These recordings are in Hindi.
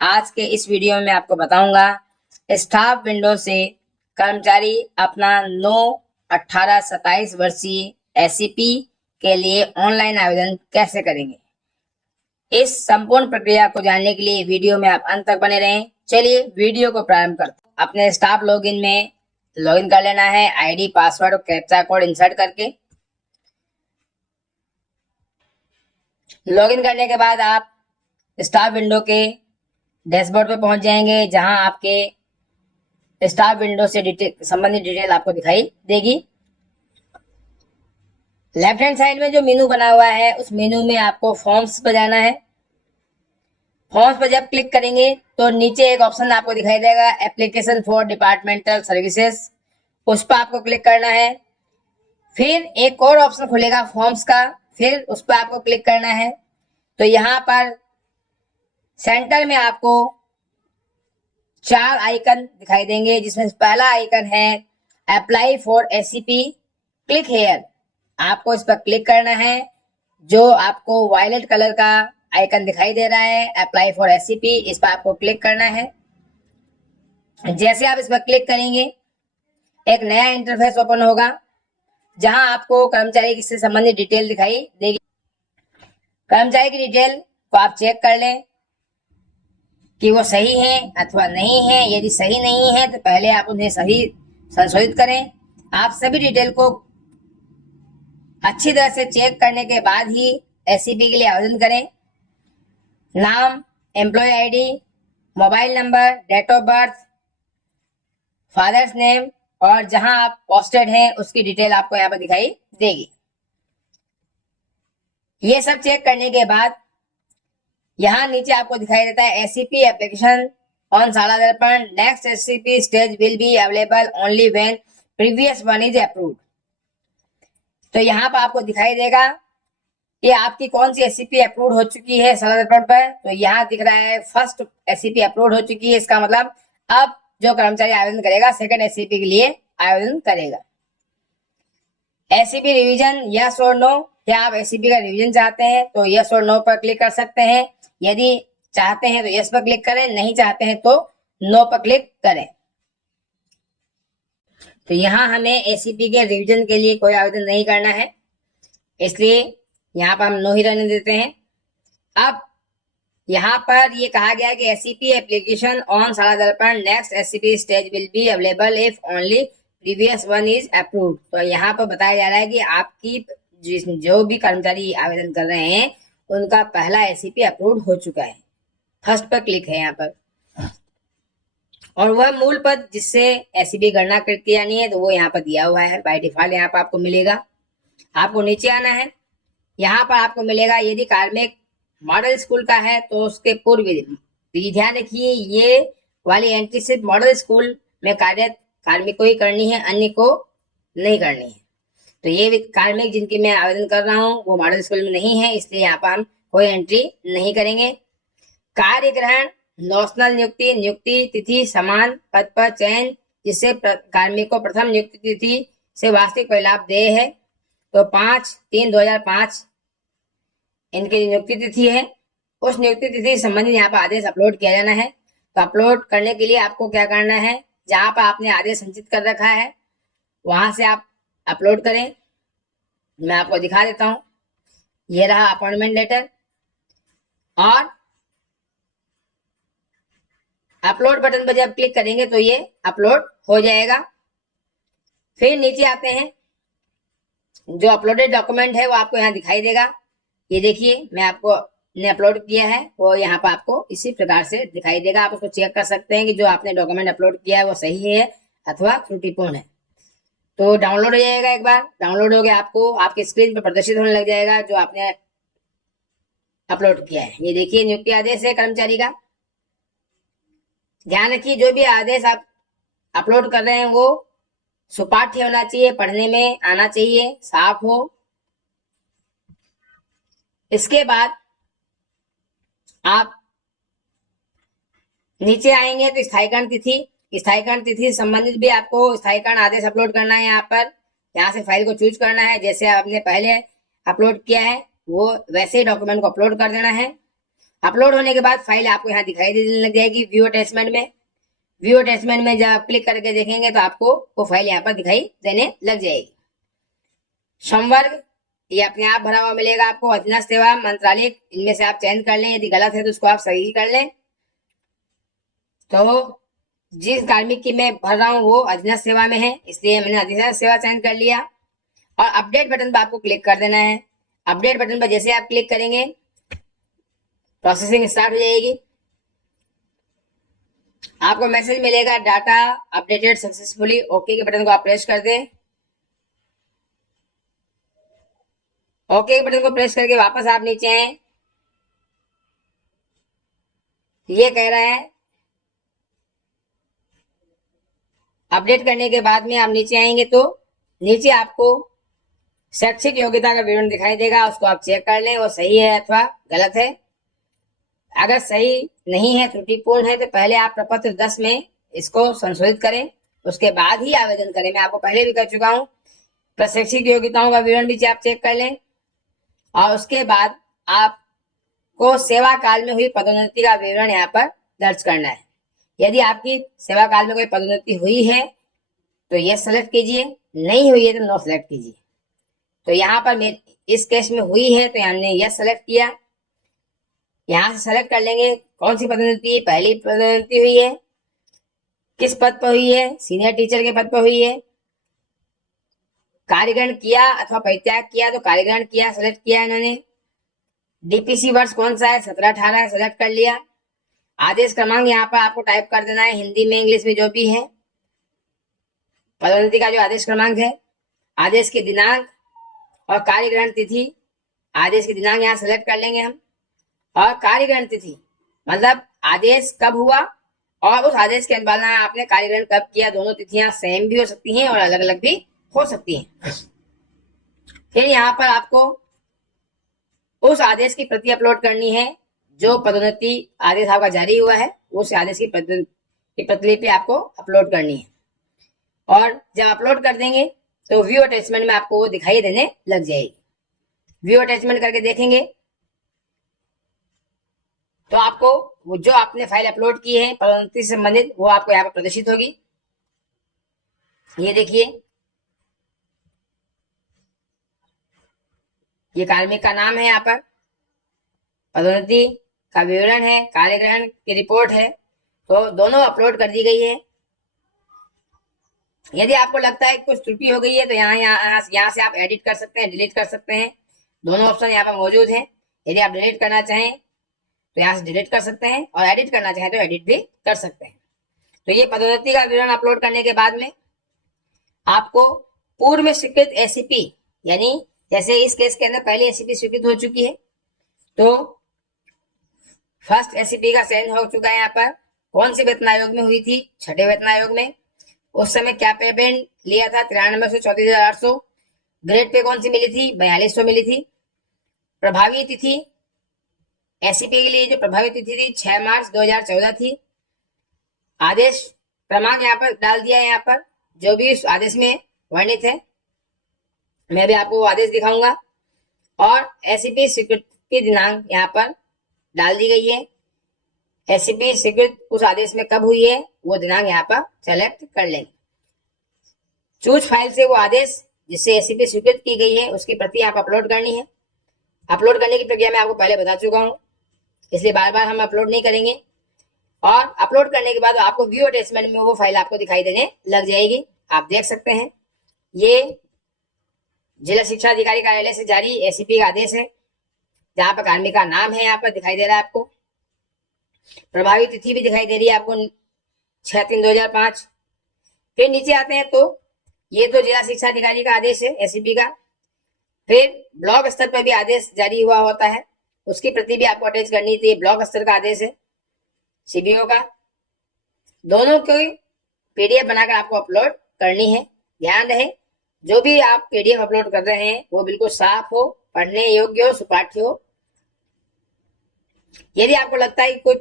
आज के इस वीडियो में आपको बताऊंगा स्टाफ विंडो से कर्मचारी अपना 9, 18, 27 वर्षीय एससीपी के लिए ऑनलाइन आवेदन कैसे करेंगे। इस संपूर्ण प्रक्रिया को जानने के लिए वीडियो में आप अंत तक बने रहें। चलिए वीडियो को प्रारंभ करते हैं। अपने स्टाफ लॉगिन में लॉगिन कर लेना है, आईडी, पासवर्ड और कैप्चा कोड इंसर्ट करके। लॉगिन करने के बाद आप स्टाफ विंडो के डैशबोर्ड पे पहुंच जाएंगे, जहां आपके स्टाफ विंडो से संबंधित डिटेल आपको दिखाई देगी। लेफ्ट हैंड साइड में जो मेनू बना हुआ है उस मेनू में आपको फॉर्म्स पर जाना है। फॉर्म्स पर जब क्लिक करेंगे तो नीचे एक ऑप्शन आपको दिखाई देगा, एप्लीकेशन फॉर डिपार्टमेंटल सर्विसेज। उस पर आपको क्लिक करना है। फिर एक और ऑप्शन खुलेगा फॉर्म्स का, फिर उस पर आपको क्लिक करना है। तो यहाँ पर सेंटर में आपको 4 आइकन दिखाई देंगे, जिसमें पहला आइकन है apply for SCP, click here. आपको इस पर क्लिक करना है। जो आपको वायलेट कलर का आइकन दिखाई दे रहा है अप्लाई फॉर एससीपी, इस पर आपको क्लिक करना है। जैसे आप इस पर क्लिक करेंगे एक नया इंटरफेस ओपन होगा, जहां आपको कर्मचारी से संबंधित डिटेल दिखाई देगी। कर्मचारी की डिटेल को आप चेक कर लें कि वो सही है अथवा नहीं है। यदि सही नहीं है तो पहले आप उन्हें सही संशोधित करें। आप सभी डिटेल को अच्छी तरह से चेक करने के बाद ही एससीपी के लिए आवेदन करें। नाम, employee ID, mobile number, date of birth, father's name और जहां आप पोस्टेड हैं उसकी डिटेल आपको यहाँ पर दिखाई देगी। ये सब चेक करने के बाद यहाँ नीचे आपको दिखाई देता है एससीपी एप्लीकेशन ऑन शाला दर्पण, next SCP stage will be available only when previous one is approved. तो यहाँ पर आपको दिखाई देगा कि आपकी कौन सी एससीपी अप्रूव हो चुकी है शाला दर्पण पर। तो यहाँ दिख रहा है फर्स्ट एससीपी अप्रूव हो चुकी है। इसका मतलब अब जो कर्मचारी आवेदन करेगा सेकंड एससीपी के लिए आवेदन करेगा। एससीपी रिवीजन यस और नो, क्या आप एससीपी का रिवीजन चाहते हैं तो यस और नो पर क्लिक कर सकते हैं। यदि चाहते हैं तो यस पर क्लिक करें, नहीं चाहते हैं तो नो पर क्लिक करें। तो यहाँ हमें एससीपी के रिवीजन के लिए कोई आवेदन नहीं करना है, इसलिए यहाँ पर हम नो ही रहने देते हैं। अब यहाँ पर ये कहा गया है कि एससीपी एप्लीकेशन ऑन शाला दर्पण next SCP stage will be available if only previous one is approved. तो यहाँ पर बताया जा रहा है कि आपकी जो भी कर्मचारी आवेदन कर रहे हैं उनका पहला एससीपी अप्रूव्ड हो चुका है। फर्स्ट पर क्लिक है यहाँ पर, और वह मूल पद जिससे एससीपी गणना की जानी है तो वो यहाँ पर दिया हुआ है, बाय डिफॉल्ट यहाँ पर आपको मिलेगा। आपको नीचे आना है। यहाँ पर आपको मिलेगा यदि कार्मिक मॉडल स्कूल का है तो उसके पूर्व ध्यान रखिए ये वाली एंट्री सिर्फ मॉडल स्कूल में कार्यरत कार्मिक को ही करनी है, अन्य को नहीं करनी है। तो ये कार्मिक जिनकी मैं आवेदन कर रहा हूँ वो मॉडल स्कूल में नहीं है, इसलिए यहाँ पर हम कोई एंट्री नहीं करेंगे। कार्य ग्रहण, नॉशनल नियुक्ति, नियुक्ति तिथि समान पद पर चयन जिससे कार्मिक को प्रथम नियुक्ति तिथि से वास्तविक परिलाभ देय है, तो 5/3/2005 इनकी नियुक्ति तिथि है। उस नियुक्ति तिथि संबंधित यहाँ पर आदेश अपलोड किया जाना है। तो अपलोड करने के लिए आपको क्या करना है, जहां पर आपने आदेश संचित कर रखा है वहां से आप अपलोड करें। मैं आपको दिखा देता हूं। ये रहा अपॉइंटमेंट लेटर, और अपलोड बटन पर जब क्लिक करेंगे तो ये अपलोड हो जाएगा। फिर नीचे आते हैं, जो अपलोडेड डॉक्यूमेंट है वो आपको यहाँ दिखाई देगा। ये देखिए मैं आपको ने अपलोड किया है वो यहाँ पर आपको इसी प्रकार से दिखाई देगा। आप उसको चेक कर सकते हैं कि जो आपने डॉक्यूमेंट अपलोड किया है वो सही है अथवा त्रुटिपूर्ण है। तो डाउनलोड हो जाएगा। एक बार डाउनलोड हो गया आपको आपके स्क्रीन पर प्रदर्शित होने लग जाएगा जो आपने अपलोड किया है। ये देखिए नियुक्ति आदेश है कर्मचारी का। ध्यान रखिए जो भी आदेश आप अपलोड कर रहे हैं वो सुपाठ्य होना चाहिए, पढ़ने में आना चाहिए, साफ हो। इसके बाद आप नीचे आएंगे तो स्थायीकरण तिथि से संबंधित भी आपको स्थायीकरण आदेश अपलोड करना है। यहाँ पर यहाँ से फाइल को चूज करना है, जैसे आपने पहले अपलोड किया है वो वैसे ही डॉक्यूमेंट को अपलोड कर देना है। अपलोड होने के बाद फाइल आपको यहाँ दिखाई देने लग जाएगी व्यू अटैचमेंट में। व्यू अटैचमेंट में जब आप क्लिक करके देखेंगे तो आपको वो फाइल यहाँ पर दिखाई देने लग जाएगी। संवर्ग ये अपने आप भरा हुआ मिलेगा आपको। अधीनस्थ सेवा मंत्रालय इनमें से आप चयन कर लें, यदि गलत है तो उसको आप सही कर लें। तो जिस कार्मिक की मैं भर रहा हूँ वो अधीनस्थ सेवा में है, इसलिए मैंने अधीनस्थ सेवा चयन कर लिया और अपडेट बटन पर आपको क्लिक कर देना है। अपडेट बटन पर जैसे आप क्लिक करेंगे प्रोसेसिंग स्टार्ट हो जाएगी। आपको मैसेज मिलेगा डाटा अपडेटेड सक्सेसफुली। ओके के बटन को आप प्रेस कर दें। ओके के बटन को प्रेस करके वापस आप नीचे आए। ये कह रहा है अपडेट करने के बाद में आप नीचे आएंगे तो नीचे आपको शैक्षिक योग्यता का विवरण दिखाई देगा, उसको आप चेक कर लें वो सही है अथवा गलत है। अगर सही नहीं है, त्रुटिपूर्ण है, तो पहले आप प्रपत्र 10 में इसको संशोधित करें, उसके बाद ही आवेदन करें। मैं आपको पहले भी कर चुका हूँ। प्रशैक्षिक योग्यताओं का विवरण भी आप चेक कर लें और उसके बाद आपको सेवा काल में हुई पदोन्नति का विवरण यहाँ पर दर्ज करना है। यदि आपकी सेवा काल में कोई पदोन्नति हुई है तो यस सेलेक्ट कीजिए, नहीं हुई है तो नो सेलेक्ट कीजिए। तो यहाँ पर इस केस में हुई है तो हमने यस सेलेक्ट किया। यहाँ से सेलेक्ट कर लेंगे कौन सी पदोन्नति, पहली पदोन्नति हुई है, किस पद पर हुई है, सीनियर टीचर के पद पर हुई है, कार्यग्रहण किया अथवा परित्याग किया तो कार्यग्रहण किया सेलेक्ट किया इन्होंने। डीपीसी वर्ष कौन सा है, 17-18 सेलेक्ट कर लिया। आदेश क्रमांक यहाँ पर आपको टाइप कर देना है, हिंदी में इंग्लिश में जो भी है पदोन्नति का जो आदेश क्रमांक है। आदेश की दिनांक और कार्यग्रहण तिथि, आदेश की दिनांक यहाँ सेलेक्ट कर लेंगे हम और कार्यग्रहण तिथि मतलब आदेश कब हुआ और उस आदेश के अनुपालन में आपने कार्यग्रहण कब किया। दोनों तिथियां सेम भी हो सकती हैं और अलग अलग भी हो सकती हैं। फिर यहाँ पर आपको उस आदेश की प्रति अपलोड करनी है जो पदोन्नति आदेश आपका जारी हुआ है, उस आदेश की प्रतिलिपि आपको अपलोड करनी है। और जब अपलोड कर देंगे तो व्यू अटैचमेंट में आपको वो दिखाई देने लग जाएगी। व्यू अटैचमेंट करके देखेंगे तो आपको वो जो आपने फाइल अपलोड की है पदोन्नति से संबंधित वो आपको यहाँ पर प्रदर्शित होगी। ये देखिए, ये कार्मिक का नाम है, यहाँ पर पदोन्नति का विवरण है, कार्यग्रहण की रिपोर्ट है, तो दोनों अपलोड कर दी गई है। यदि आपको लगता है कुछ त्रुटि हो गई है तो यहाँ से आप एडिट कर सकते हैं, डिलीट कर सकते हैं। दोनों ऑप्शन यहाँ पर मौजूद हैं। यदि आप डिलीट करना चाहें तो यहाँ से डिलीट कर सकते हैं और एडिट करना चाहें तो एडिट भी कर सकते हैं। तो ये पदोन्नति का विवरण अपलोड करने के बाद में आपको पूर्व में स्वीकृत एसीपी, यानी जैसे इस केस के अंदर पहले एसीपी स्वीकृत हो चुकी है तो फर्स्ट एसीपी का चयन हो चुका है। यहाँ पर कौन से वेतन आयोग में हुई थी, छठे वेतन आयोग में। उस समय क्या पेमेंट लिया था, 93 से 34,800। ग्रेड पे कौन सी मिली थी, 4200 मिली थी। प्रभावी तिथि एसीपी के लिए जो प्रभावी तिथि थी 6 मार्च 2014 थी। आदेश क्रमांक यहाँ पर डाल दिया है, यहाँ पर जो भी इस आदेश में वर्णित है मैं भी आपको वो आदेश दिखाऊंगा। और एसीपी स्वीकृत की दिनांक यहाँ पर डाल दी गई है। एसीपी स्वीकृत उस आदेश में कब हुई है वो दिनांक यहाँ पर सेलेक्ट कर लेंगे। चूज फाइल से वो आदेश जिससे एसीपी स्वीकृत की गई है उसकी प्रति आप अपलोड करनी है। अपलोड करने की प्रक्रिया मैं आपको पहले बता चुका हूँ, इसलिए बार बार हम अपलोड नहीं करेंगे। और अपलोड करने के बाद आपको व्यू अटैचमेंट में वो फाइल आपको दिखाई देने लग जाएगी। आप देख सकते हैं ये जिला शिक्षा अधिकारी कार्यालय से जारी एसीपी का आदेश है, जहाँ पर कार्मिक का नाम है यहाँ पर दिखाई दे रहा है आपको। प्रभावी तिथि भी दिखाई दे रही है आपको 6/3/2005। फिर नीचे आते हैं तो ये तो जिला शिक्षा अधिकारी का आदेश है एसीपी का। फिर ब्लॉक स्तर पर भी आदेश जारी हुआ होता है, उसकी प्रति भी आपको अटैच करनी थी। ब्लॉक स्तर का आदेश है सीबीओ का। दोनों की पीडीएफ बनाकर आपको अपलोड करनी है। ध्यान रहे जो भी आप पीडीएफ अपलोड कर रहे हैं वो बिल्कुल साफ हो, पढ़ने योग्य हो, सुपाठ्य हो। यदि आपको लगता है कि कोई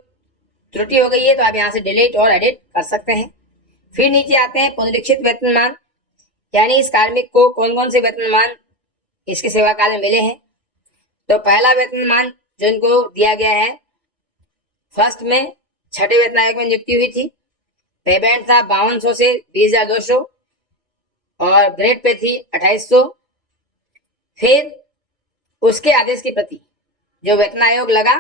त्रुटि हो गई है तो आप यहाँ से डिलीट और एडिट कर सकते हैं। फिर नीचे आते हैं पुनरीक्षित वेतनमान, यानी इस कार्मिक को कौन कौन से वेतनमान इसके सेवा काल में मिले हैं। तो पहला वेतनमान जो इनको दिया गया है फर्स्ट में छठे वेतन आयोग में नियुक्ति हुई थी। पे बैंड था 5200 से 20,200 और ग्रेड पे थी 2800। फिर उसके आदेश की प्रति जो वेतन आयोग लगा,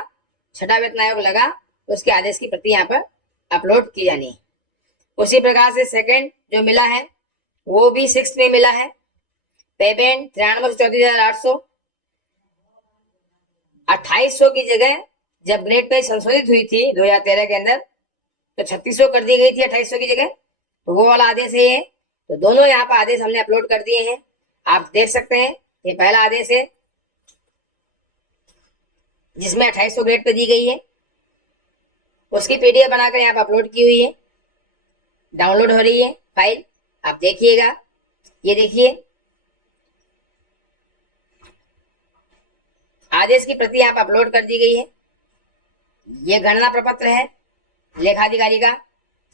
छठा वेतन आयोग लगा, उसके आदेश की प्रति यहाँ पर अपलोड की जानी है। उसी प्रकार से सेकंड जो मिला है वो भी 6 में मिला है। पे बैंड 93 से 34,800। 2800 की जगह जब ग्रेड पे संशोधित हुई थी 2013 के अंदर तो 3600 कर दी गई थी 2800 की जगह, तो वो वाला आदेश है ये। तो दोनों यहाँ पर आदेश हमने अपलोड कर दिए हैं, आप देख सकते हैं। ये पहला आदेश है जिसमें 2800 ग्रेड पे दी गई है, उसकी पीडीएफ बनाकर यहाँ पर अपलोड की हुई है, डाउनलोड हो रही है फाइल, आप देखिएगा। ये देखिए आदेश की प्रति यहाँ पर अपलोड कर दी गई है। ये गणना प्रपत्र है लेखाधिकारी का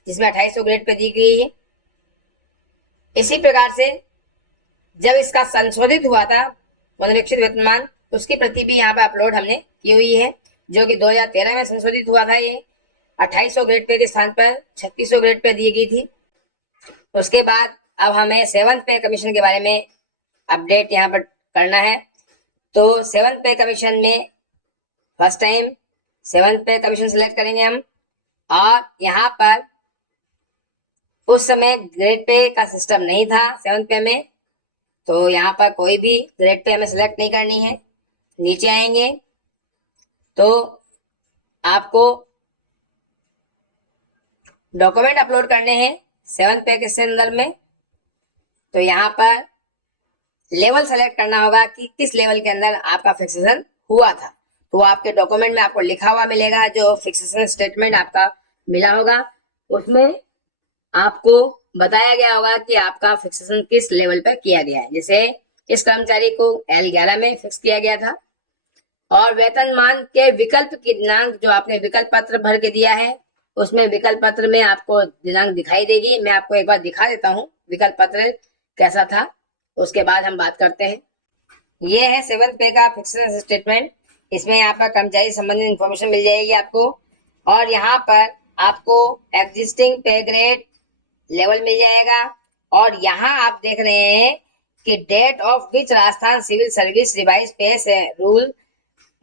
जिसमें 2800 ग्रेड पे दी गई है। इसी प्रकार से जब इसका संशोधित हुआ था पुनरीक्षित वेतनमान, उसकी प्रति भी यहाँ पे अपलोड हमने की हुई है, जो कि 2013 में संशोधित हुआ था। ये 2800 ग्रेड पे के स्थान पर 3600 ग्रेड पे दी गई थी। उसके बाद अब हमें 7th पे कमीशन के बारे में अपडेट यहाँ पर करना है। तो 7th पे कमीशन में फर्स्ट टाइम 7th पे कमीशन सिलेक्ट करेंगे हम, और यहाँ पर उस समय ग्रेड पे का सिस्टम नहीं था 7th पे में, तो यहाँ पर कोई भी ग्रेड पे हमें सिलेक्ट नहीं करनी है। नीचे आएंगे तो आपको डॉक्यूमेंट अपलोड करने हैं 7th पे के संदर्भ में। तो यहाँ पर लेवल सेलेक्ट करना होगा कि किस लेवल के अंदर आपका फिक्सेशन हुआ था। तो आपके डॉक्यूमेंट में आपको लिखा हुआ मिलेगा, जो फिक्सेशन स्टेटमेंट आपका मिला होगा उसमें आपको बताया गया होगा कि आपका फिक्सेशन किस लेवल पर किया गया है। जैसे इस कर्मचारी को L11 में फिक्स किया गया था, और वेतनमान के विकल्प की दिनांक जो आपने विकल्प पत्र भर के दिया है उसमें विकल्प पत्र में आपको दिनांक दिखाई देगी। मैं आपको एक बार दिखा देता हूँ विकल्प पत्र कैसा था, उसके बाद हम बात करते हैं। ये है 7th पे का फिक्सेशन स्टेटमेंट। इसमें यहाँ पर कर्मचारी संबंधित इंफॉर्मेशन मिल जाएगी आपको, और यहाँ पर आपको एग्जिस्टिंग पे ग्रेड लेवल मिल जाएगा। और यहाँ आप देख रहे हैं कि date of which Rajasthan civil service revise pay rule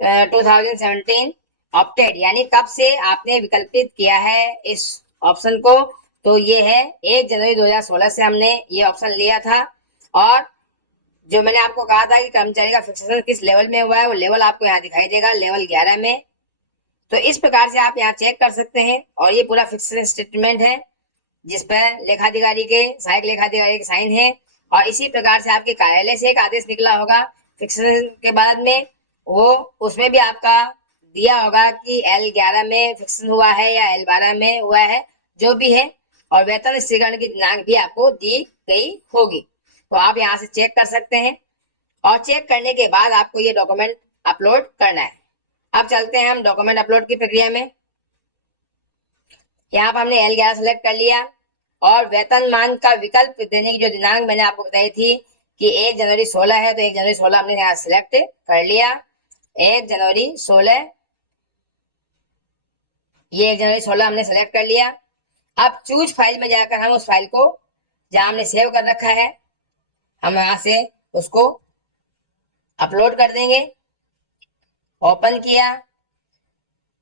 2017 opted, यानी कब से आपने विकल्पित किया है इस ऑप्शन को। तो ये है 1 जनवरी 2016 से हमने ये ऑप्शन लिया था। और जो मैंने आपको कहा था कि कर्मचारी का फिक्सेशन किस लेवल में हुआ है, वो लेवल आपको यहाँ दिखाई देगा, लेवल 11 में। तो इस प्रकार से आप यहाँ चेक कर सकते हैं। और ये पूरा फिक्सेशन स्टेटमेंट है जिस पर लेखाधिकारी के, सहायक लेखाधिकारी के साइन है। और इसी प्रकार से आपके कार्यालय से एक आदेश निकला होगा फिक्सेशन के बाद में, वो उसमें भी आपका दिया होगा कि L11 में फिक्सेशन हुआ है या L12 में हुआ है, जो भी है। और वेतन स्वीकरण की दिनांक भी आपको दी गई होगी। तो आप यहाँ से चेक कर सकते हैं, और चेक करने के बाद आपको ये डॉक्यूमेंट अपलोड करना है। अब चलते हैं हम डॉक्यूमेंट अपलोड की प्रक्रिया में। यहाँ पर हमने L11 सेलेक्ट कर लिया, और वेतनमान का विकल्प देने की जो दिनांक मैंने आपको बताई थी कि 1 जनवरी 16 है, तो 1 जनवरी 16 हमने यहाँ सिलेक्ट कर लिया। 1 जनवरी 16, ये 1 जनवरी 16 हमने सेलेक्ट कर लिया। अब चूज फाइल में जाकर हम उस फाइल को जहां हमने सेव कर रखा है, हम यहाँ से उसको अपलोड कर देंगे। ओपन किया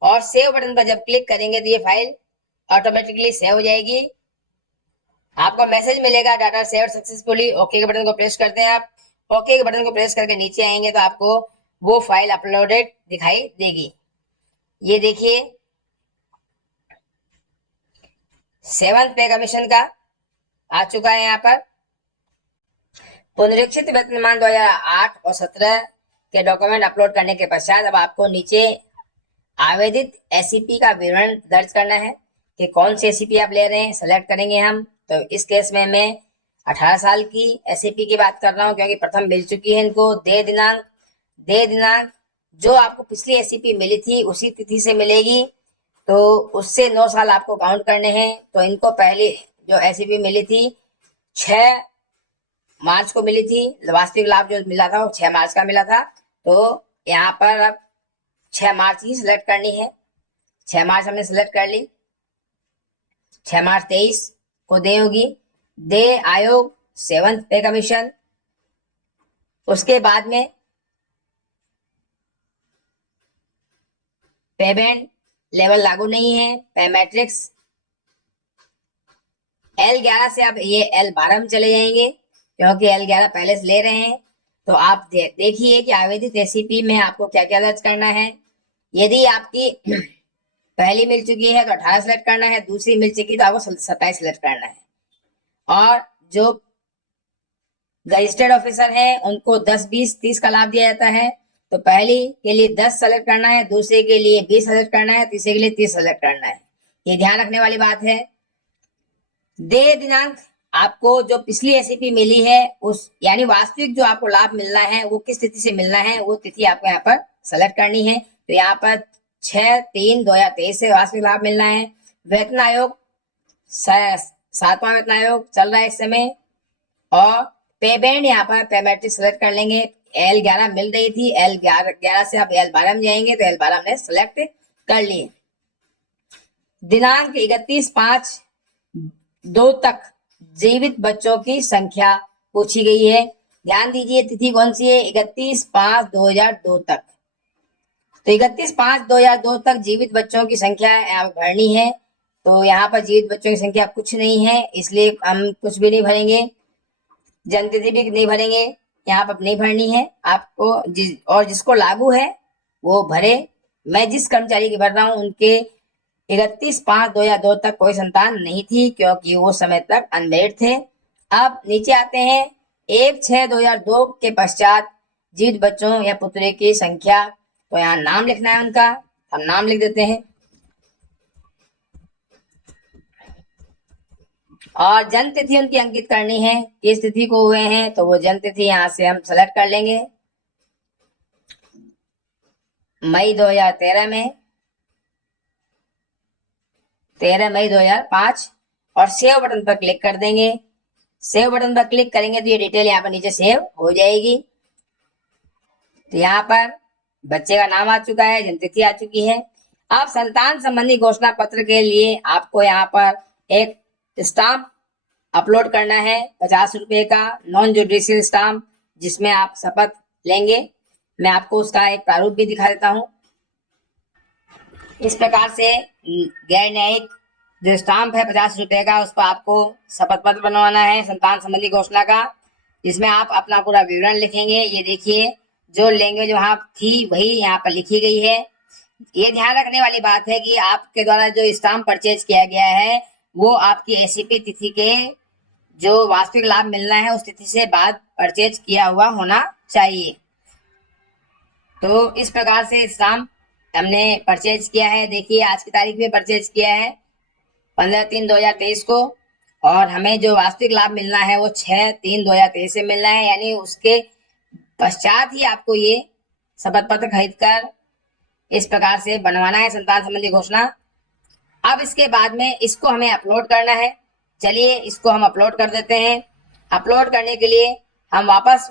और सेव बटन पर जब क्लिक करेंगे तो ये फाइल ऑटोमेटिकली सेव हो जाएगी। आपको मैसेज मिलेगा डाटा सेव सक्सेसफुली। ओके के बटन को प्रेस करते हैं आप। ओके के बटन को प्रेस करके नीचे आएंगे तो आपको वो फाइल अपलोडेड दिखाई देगी। ये देखिए 7th पे कमीशन का आ चुका है। यहाँ पर पुनरीक्षित वेतनमान 2008 और 17 के डॉक्यूमेंट अपलोड करने के पश्चात अब आपको नीचे आवेदित एसईपी का विवरण दर्ज करना है कि कौन सी एसईपी आप ले रहे हैं। सेलेक्ट करेंगे हम, तो इस केस में मैं 18 साल की एसईपी की बात कर रहा हूँ, क्योंकि प्रथम मिल चुकी है इनको। दे दिनांक जो आपको पिछली एसईपी मिली थी उसी तिथि से मिलेगी, तो उससे 9 साल आपको काउंट करने हैं। तो इनको पहले जो एसईपी मिली थी 6 मार्च को मिली थी, वास्तविक लाभ जो मिला था वो 6 मार्च का मिला था। तो यहाँ पर अब 6 मार्च ही सिलेक्ट करनी है। 6 मार्च हमने सिलेक्ट कर ली, 6 मार्च 23 को दे होगी, दे आयोग 7th पे कमीशन। उसके बाद में पेमेंट लेवल लागू नहीं है, पे मैट्रिक्स L11 से अब ये L12 में चले जाएंगे, क्योंकि L11 पहले से ले रहे हैं। तो आप देखिए कि आवेदित एसीपी में आपको क्या क्या दर्ज करना है। यदि आपकी पहली मिल चुकी है तो 18 सेलेक्ट करना है, दूसरी मिल चुकी तो आपको 27 सेलेक्ट करना है। और जो रजिस्टर्ड ऑफिसर है उनको 10, 20, 30 का लाभ दिया जाता है। तो पहली के लिए 10 सेलेक्ट करना है, दूसरे के लिए 20 सेलेक्ट करना है, तीसरे के लिए 30 सेलेक्ट करना है। ये ध्यान रखने वाली बात है। दे दिनांक आपको जो पिछली एसीपी मिली है उस यानी वास्तविक जो आपको लाभ मिलना है वो किस तिथि से मिलना है वो तिथि आपको यहाँ पर सेलेक्ट करनी है। तो यहाँ पर 6/3/2023 से वास्तविक लाभ मिलना है। वेतन आयोग 7वां वेतन आयोग चल रहा है इस समय। और पे बैंड यहाँ पर पे मैट्रिक्स सेलेक्ट कर लेंगे। L11 मिल रही थी, L11 से आप L12 में जाएंगे तो L12 हमने सेलेक्ट कर लिए। दिनांक 31/5/2 तक जीवित बच्चों की संख्या पूछी गई है। ध्यान दीजिए तिथि कौन सी है, 31/5/2002 तक। तो 31/5/2002 तक जीवित बच्चों की संख्या भरनी है। तो यहाँ पर जीवित बच्चों की संख्या कुछ नहीं है, इसलिए हम कुछ भी नहीं भरेंगे, जन्म तिथि भी नहीं भरेंगे, यहाँ पर नहीं भरनी है आपको। और जिसको लागू है वो भरे। मैं जिस कर्मचारी की भर रहा हूँ उनके 31/5/2002 तक कोई संतान नहीं थी, क्योंकि वो समय तक अनमेरिड थे। अब नीचे आते हैं, 1/6/2002 के पश्चात जीवित बच्चों या पुत्रे की संख्या। तो यहाँ नाम लिखना है उनका, हम नाम लिख देते हैं। और जन्म तिथि उनकी अंकित करनी है, किस तिथि को हुए हैं, तो वो जन्म तिथि यहाँ से हम सेलेक्ट कर लेंगे, मई 2013 में, 13 मई 2005। और सेव बटन पर क्लिक कर देंगे। सेव बटन पर क्लिक करेंगे तो ये डिटेल यहाँ पर नीचे सेव हो जाएगी। तो यहाँ पर बच्चे का नाम आ चुका है, जन्म तिथि आ चुकी है। अब संतान संबंधी घोषणा पत्र के लिए आपको यहाँ पर एक स्टाम्प अपलोड करना है 50 रुपए का, नॉन जुडिशियल स्टाम्प, जिसमें आप शपथ लेंगे। मैं आपको उसका एक प्रारूप भी दिखा देता हूँ। इस प्रकार से गैर न्यायिक जो स्टाम्प है 50 रुपए का, उस पर आपको शपथ पत्र बनवाना है संतान संबंधी घोषणा का, जिसमें आप अपना पूरा विवरण लिखेंगे। ये देखिए जो लैंग्वेज वहां थी वही यहाँ पर लिखी गई है। ये ध्यान रखने वाली बात है कि आपके द्वारा जो स्टाम्प परचेज किया गया है वो आपकी एसीपी तिथि के जो वास्तविक लाभ मिलना है उस तिथि से बाद परचेज किया हुआ होना चाहिए। तो इस प्रकार से स्टाम्प हमने परचेज किया है। देखिए आज की तारीख में परचेज किया है 15/3/2023 को, और हमें जो वास्तविक लाभ मिलना है वो 6/3/2023 से मिलना है, यानी उसके पश्चात ही आपको ये शपथ पत्र खरीद कर इस प्रकार से बनवाना है संतान संबंधी घोषणा। अब इसके बाद में इसको हमें अपलोड करना है। चलिए इसको हम अपलोड कर देते हैं। अपलोड करने के लिए हम वापस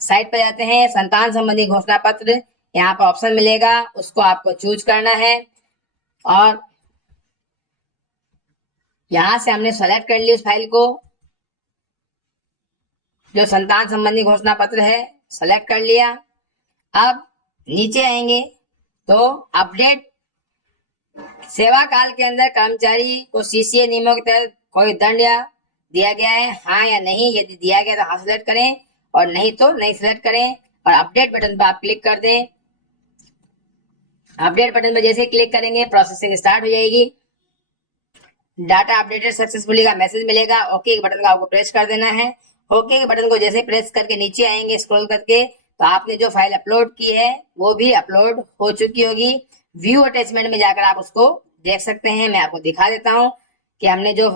साइट पर जाते हैं, संतान संबंधी घोषणा पत्र, यहाँ पर ऑप्शन मिलेगा, उसको आपको चूज करना है। और यहां से हमने सेलेक्ट कर ली उस फाइल को, जो संतान संबंधी घोषणा पत्र है, सेलेक्ट कर लिया। अब नीचे आएंगे तो अपडेट, सेवा काल के अंदर कर्मचारी को सीसीए नियमों के तहत कोई दंड या दिया गया है, हाँ या नहीं। यदि दिया गया तो हाँ सिलेक्ट करें, और नहीं तो नहीं सिलेक्ट करें। और अपडेट बटन पर आप क्लिक कर दें। अपडेट बटन पर जैसे क्लिक करेंगे प्रोसेसिंग स्टार्ट हो जाएगी। डाटा अपडेटेड सक्सेसफुली का मैसेज मिलेगा। ओके के बटन का आपको प्रेस कर देना है। ओके के बटन को जैसे प्रेस करके नीचे आएंगे स्क्रॉल करके, तो आपने जो फाइल अपलोड की है वो भी अपलोड हो चुकी होगी। व्यू अटैचमेंट में जाकर आप उसको देख सकते हैं। मैं आपको दिखा देता हूं कि हमने जो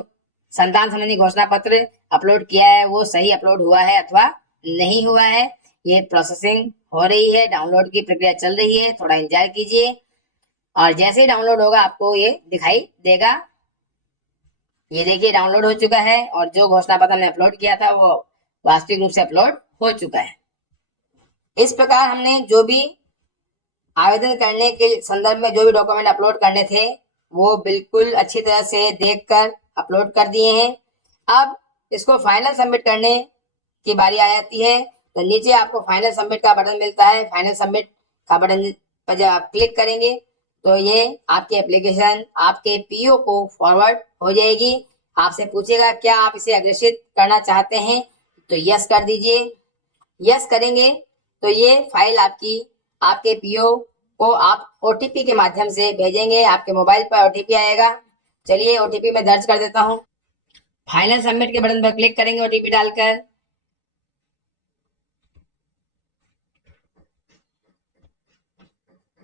संतान संबंधी घोषणा पत्र अपलोड किया है वो सही अपलोड हुआ है अथवा नहीं हुआ है। ये प्रोसेसिंग हो रही है, डाउनलोड की प्रक्रिया चल रही है, थोड़ा इंतजार कीजिए। और जैसे ही डाउनलोड होगा आपको ये दिखाई देगा। ये देखिए डाउनलोड हो चुका है, और जो घोषणा पत्र हमने अपलोड किया था वो वास्तविक रूप से अपलोड हो चुका है। इस प्रकार हमने जो भी आवेदन करने के संदर्भ में जो भी डॉक्यूमेंट अपलोड करने थे वो बिल्कुल अच्छी तरह से देखकर अपलोड कर दिए हैं। अब इसको फाइनल सबमिट करने की बारी आ जाती है। तो नीचे आपको फाइनल सबमिट का बटन मिलता है। फाइनल सबमिट का बटन पर जब आप क्लिक करेंगे तो ये आपकी एप्लीकेशन आपके पीओ को फॉरवर्ड हो जाएगी। आपसे पूछेगा क्या आप इसे अग्रेषित करना चाहते हैं, तो यस कर दीजिए। यस करेंगे तो ये फाइल आपके पीओ को आप ओटीपी के माध्यम से भेजेंगे। आपके मोबाइल पर ओटीपी आएगा। चलिए ओटीपी मैं दर्ज कर देता हूँ। फाइनल सबमिट के बटन पर क्लिक करेंगे ओटीपी डालकर।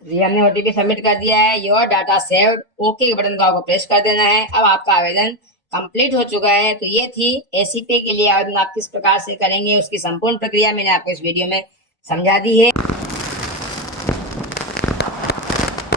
जी हमने ओटीपी सबमिट कर दिया है। योर डाटा सेव्ड, ओके के बटन को आपको प्रेस कर देना है। अब आपका आवेदन कंप्लीट हो चुका है। तो ये थी एसीपी के लिए आवेदन आप किस प्रकार से करेंगे, उसकी संपूर्ण प्रक्रिया मैंने आपको इस वीडियो में समझा दी है।